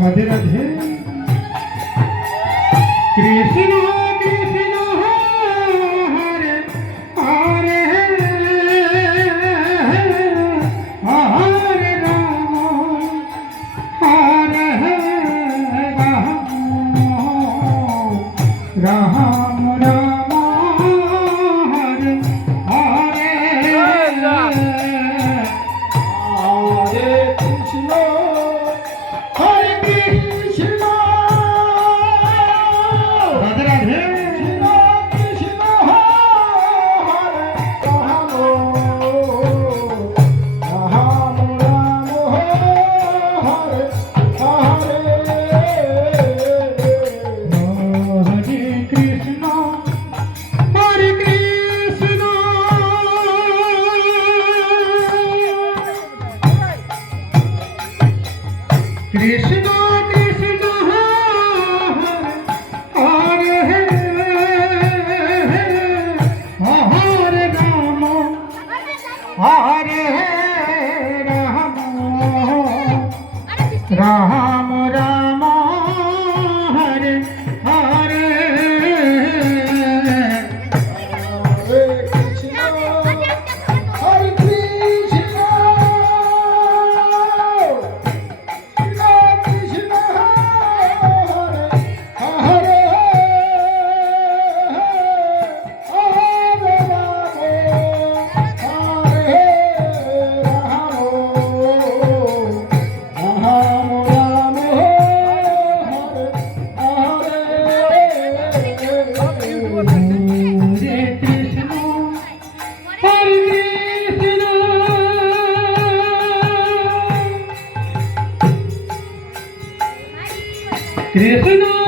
Radhe Radhe Krishna Krishna Hare Hare Hare Ram Hare Ram Ram Ram Hare Hare Hare Krishna Hare Krishna Radhe Radhe Krishna Krishna Hare Ram Ram Ram Hare Hare Hare Krishna Hare Krishna Krishna Krishna Hare Hare Ram Hare Ram Ram Ram Hare Hare Hare Krishna Hare Krishna Krishna Hare Hare Hare Ram Hare Ram Ram Ram Hare Krishna